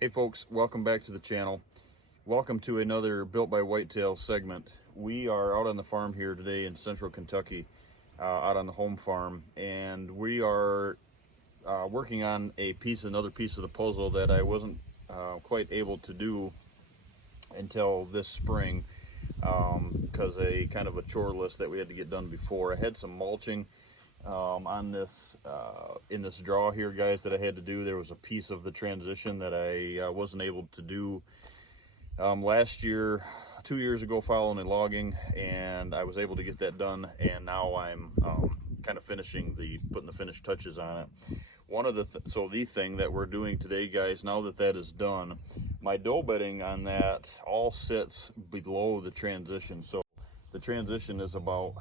Hey folks, welcome back to the channel. Welcome to another Built by Whitetails segment. We are out on the farm here today in central Kentucky, out on the home farm, and we are working on another piece of the puzzle that I wasn't quite able to do until this spring because a kind of a chore list that we had to get done before. I had some mulching on this in this draw here, guys, that I had to do. There was a piece of the transition that I wasn't able to do last year, 2 years ago, following and logging, and I was able to get that done, and now I'm kind of putting the finished touches on it. One of the thing that we're doing today, guys, now that that is done, my doe bedding on that all sits below the transition. So the transition is about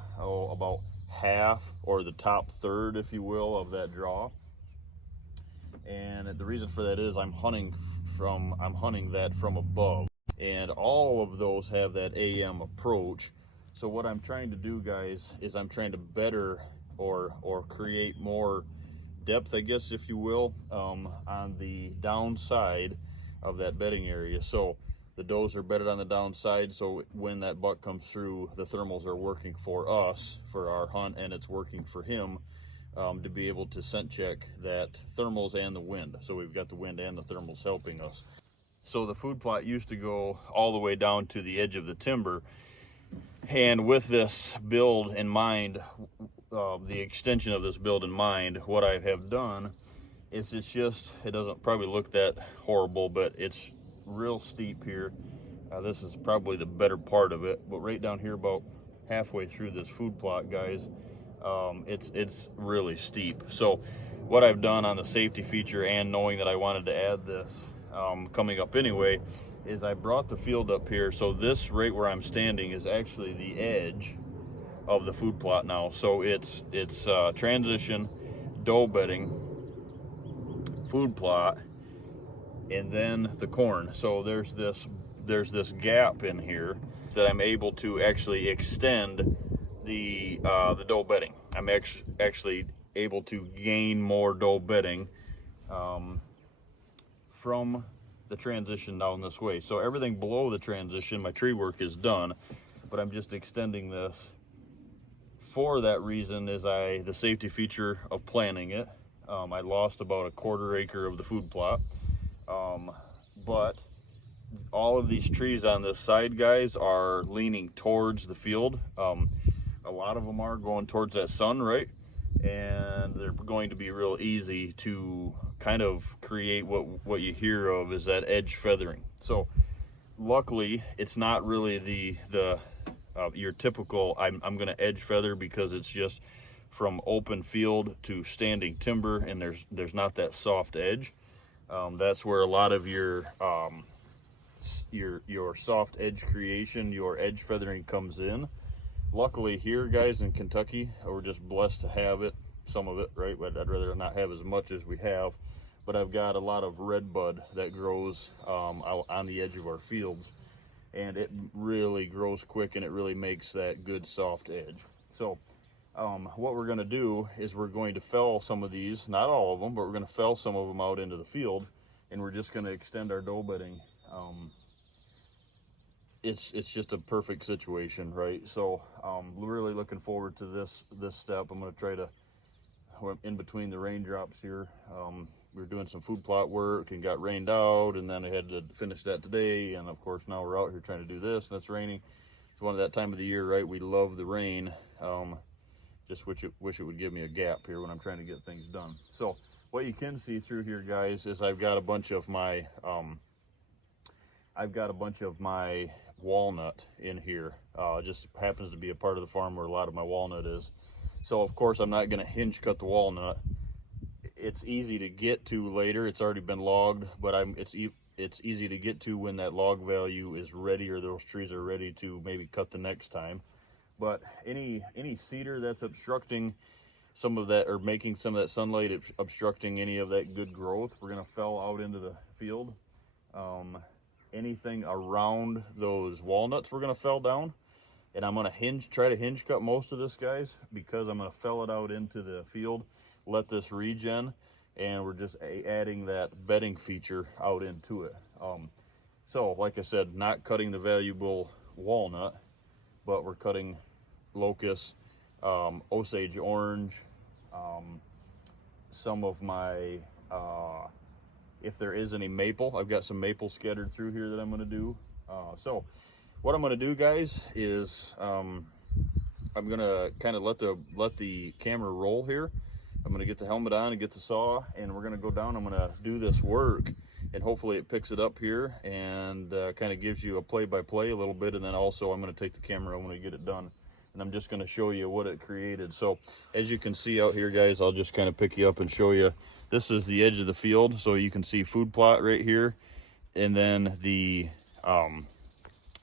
half, or the top third, if you will, of that draw. And the reason for that is I'm hunting that from above, and all of those have that AM approach. So what I'm trying to do, guys, is I'm trying to better or create more depth, I guess, if you will, on the downside of that bedding area. So the does are bedded on the downside, so when that buck comes through, the thermals are working for us for our hunt, and it's working for him to be able to scent check that thermals and the wind. So we've got the wind and the thermals helping us. So the food plot used to go all the way down to the edge of the timber, and with this build in mind, the extension of this build in mind, what I have done is it doesn't probably look that horrible, but it's real steep here. This is probably the better part of it, but right down here about halfway through this food plot, guys, it's really steep. So what I've done on the safety feature, and knowing that I wanted to add this coming up anyway, is I brought the field up here. So this right where I'm standing is actually the edge of the food plot now. So it's transition, doe bedding, food plot, and then the corn. So there's this gap in here that I'm able to actually extend the doe bedding. I'm actually able to gain more doe bedding from the transition down this way. So everything below the transition, my tree work is done, but I'm just extending this. For that reason is the safety feature of planting it. I lost about a 1/4 acre of the food plot. But all of these trees on this side, guys, are leaning towards the field. A lot of them are going towards that sun, right? And they're going to be real easy to kind of create what you hear of is that edge feathering. So luckily, it's not really your typical I'm going to edge feather, because it's just from open field to standing timber, and there's not that soft edge. That's where a lot of your soft edge creation, your edge feathering comes in. Luckily here, guys, in Kentucky, we're just blessed to have some of it, right? But I'd rather not have as much as we have. But I've got a lot of red bud that grows out on the edge of our fields, and it really grows quick, and it really makes that good soft edge. So what we're going to do is we're going to fell some of these, not all of them, but we're going to fell some of them out into the field, and we're just going to extend our doe bedding. It's just a perfect situation, right? So really looking forward to this step. I'm going to try to, in between the raindrops here, we were doing some food plot work and got rained out, and then I had to finish that today, and of course now we're out here trying to do this, and it's raining. It's one of that time of the year, right? We love the rain. Just wish it would give me a gap here when I'm trying to get things done. So what you can see through here, guys, is I've got a bunch of my walnut in here. Just happens to be a part of the farm where a lot of my walnut is. So of course I'm not going to hinge cut the walnut. It's easy to get to later. It's already been logged, but it's easy to get to when that log value is ready, or those trees are ready to maybe cut the next time. But any cedar that's obstructing some of that, or making some of that sunlight obstructing any of that good growth, we're going to fell out into the field. Anything around those walnuts we're going to fell down, and I'm going to try to hinge cut most of this, guys, because I'm going to fell it out into the field, let this regen, and we're just adding that bedding feature out into it. So like I said, not cutting the valuable walnut, but we're cutting locust, Osage orange, some of my, if there is any maple, I've got some maple scattered through here that I'm going to do. So what I'm going to do, guys, is I'm going to kind of let the camera roll here. I'm going to get the helmet on and get the saw, and we're going to go down. I'm going to do this work, and hopefully it picks it up here and kind of gives you a play-by-play a little bit. And then also I'm going to take the camera when we get it done, and I'm just going to show you what it created. So as you can see out here, guys, I'll just kind of pick you up and show you. This is the edge of the field, so you can see food plot right here, and then the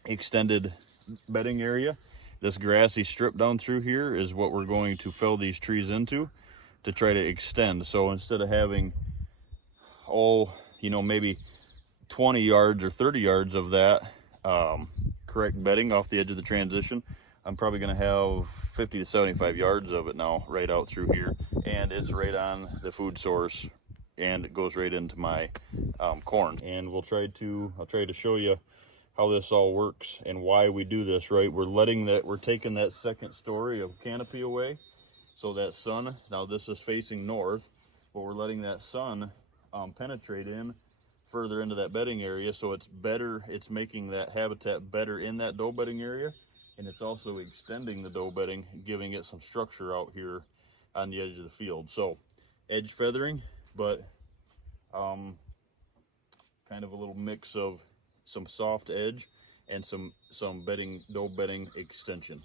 extended bedding area. This grassy strip down through here is what we're going to fill these trees into to try to extend. So instead of having, maybe 20 yards or 30 yards of that correct bedding off the edge of the transition, I'm probably going to have 50 to 75 yards of it now right out through here, and it's right on the food source, and it goes right into my corn. And I'll try to show you how this all works and why we do this. Right, we're taking that second story of canopy away, so that sun, now this is facing north, but we're letting that sun penetrate in further into that bedding area, so it's better, it's making that habitat better in that doe bedding area, and it's also extending the doe bedding, giving it some structure out here on the edge of the field. So edge feathering, but kind of a little mix of some soft edge and some doe bedding extension.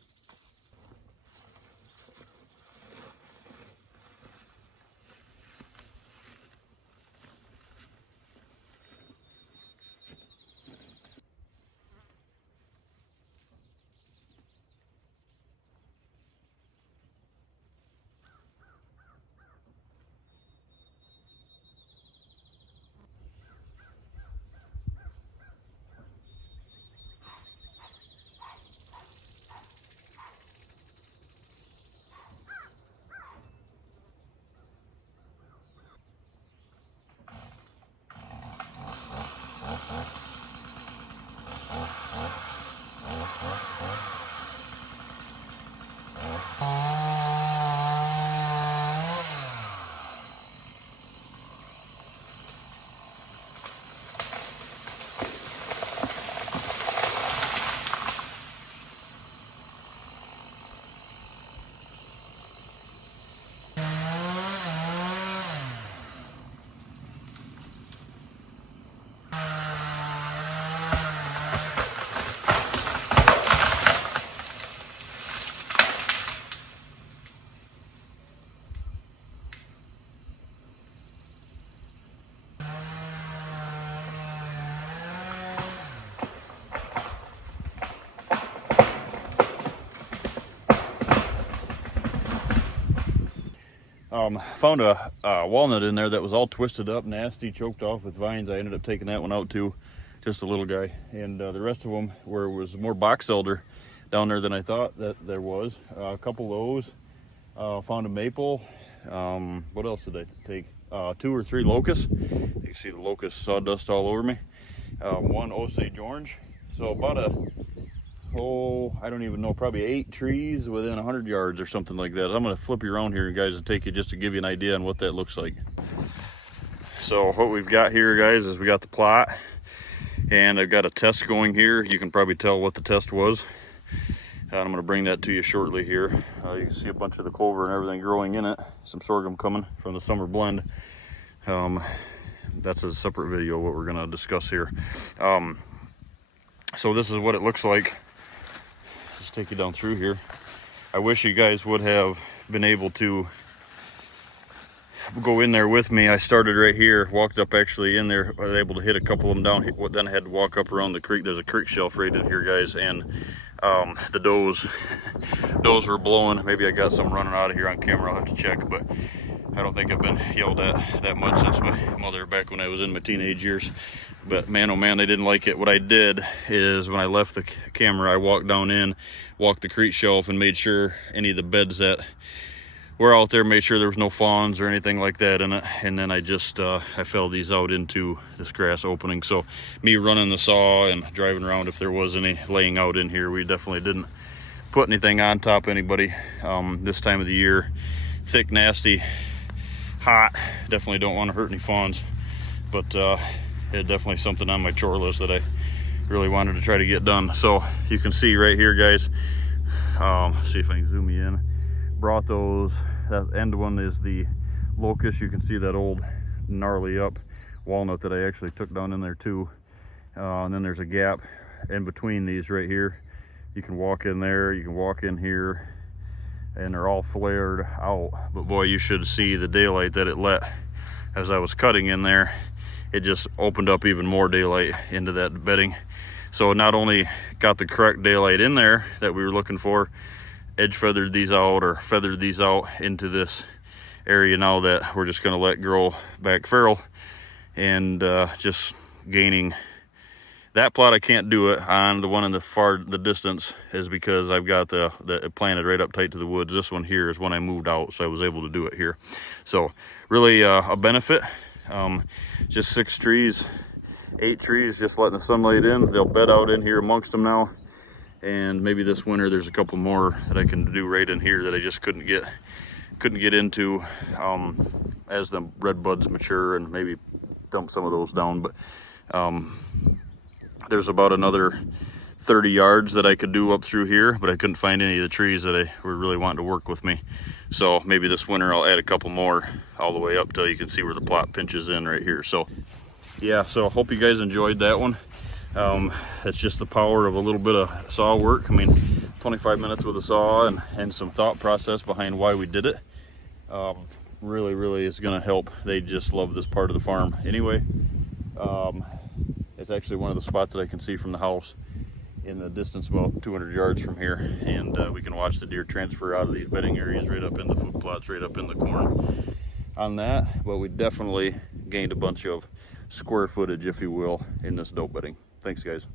Found a walnut in there that was all twisted up, nasty, choked off with vines. I ended up taking that one out too, just a little guy. And the rest of them was more box elder down there than I thought that there was. A couple of those. Found a maple. What else did I take? 2 or 3 locusts. You can see the locust sawdust all over me. 1 Osage orange. So about I don't even know, probably 8 trees within 100 yards or something like that. I'm going to flip you around here, guys, and take you just to give you an idea on what that looks like. So what we've got here, guys, is we got the plot, and I've got a test going here. You can probably tell what the test was. And I'm going to bring that to you shortly here. You can see a bunch of the clover and everything growing in it. Some sorghum coming from the summer blend. That's a separate video, what we're going to discuss here. So this is what it looks like. Just take you down through here. I wish you guys would have been able to go in there with me. I started right here, walked up actually in there. I was able to hit a couple of them down, then I had to walk up around the creek. There's a creek shelf right in here, guys, and the does were blowing. Maybe I got some running out of here on camera. I'll have to check, but I don't think I've been yelled at that much since my mother back when I was in my teenage years. But man, oh man, they didn't like it. What I did is when I left the camera, I walked down in, walked the creek shelf, and made sure any of the beds that we're out there, made sure there was no fawns or anything like that in it, and then I just I fell these out into this grass opening. So me running the saw and driving around, if there was any laying out in here, we definitely didn't put anything on top of anybody. This time of the year, thick, nasty, hot, definitely don't want to hurt any fawns, but had definitely something on my chore list that I really wanted to try to get done. So you can see right here, guys, see if I can zoom you in. Brought those, that end one is the locust. You can see that old gnarly up walnut that I actually took down in there too. And then there's a gap in between these right here. You can walk in there, you can walk in here, and they're all flared out. But boy, you should see the daylight that it let as I was cutting in there. It just opened up even more daylight into that bedding. So not only got the correct daylight in there that we were looking for, edge feathered these out, or feathered these out into this area now that we're just going to let grow back feral, and just gaining. That plot I can't do it on. The one in the distance is because I've got the planted right up tight to the woods. This one here is when I moved out, so I was able to do it here. So really a benefit. Just 6 trees, 8 trees, just letting the sunlight in. They'll bed out in here amongst them now. And maybe this winter there's a couple more that I can do right in here that I just couldn't get into as the red buds mature, and maybe dump some of those down. But there's about another 30 yards that I could do up through here, but I couldn't find any of the trees that I were really wanting to work with me. So maybe this winter I'll add a couple more all the way up till you can see where the plot pinches in right here. So yeah, so I hope you guys enjoyed that one. It's just the power of a little bit of saw work. I mean, 25 minutes with a saw and some thought process behind why we did it. Really is going to help. They just love this part of the farm anyway. It's actually one of the spots that I can see from the house in the distance about 200 yards from here, and we can watch the deer transfer out of these bedding areas right up in the food plots, right up in the corn on that. But we definitely gained a bunch of square footage, if you will, in this doe bedding. Thanks, guys.